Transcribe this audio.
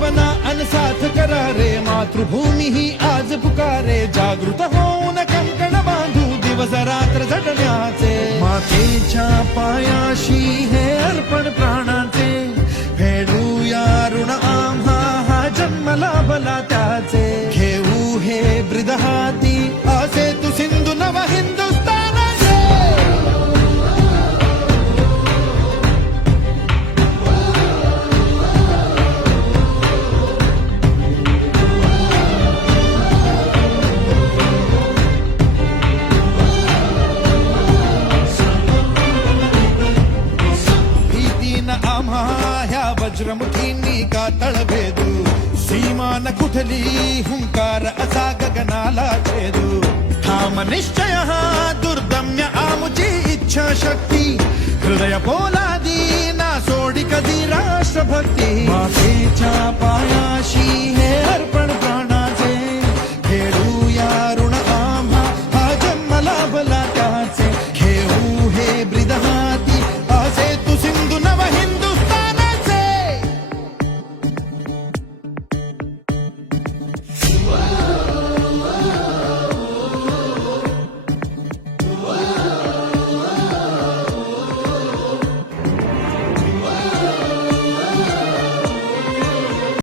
बना अनसाथ करा रे, मातृभूमी ही आज पुकारे, जागृत होऊन कंकण बांधू दिवस रात्र झटण्याचे, मातेच्या पायाशी हे अर्पण प्राणाचे, फेडूया ऋण आम्हा हा जन्म लाभला त्याचे, घेऊ हे ब्रिद हाती असे तू सिंधू नव हिंदुस्थानाचे. आम्हा ह्या वज्रमुठींनी का तळभेदू, सीमा न कुठली हुंकार असा गगनाला छेदू, ठाम निश्चय हा दुर्दम्य आमुची इच्छा शक्ती, हृदय पोलादी ना सोडी कधी राष्ट्रभक्ती, मातेच्या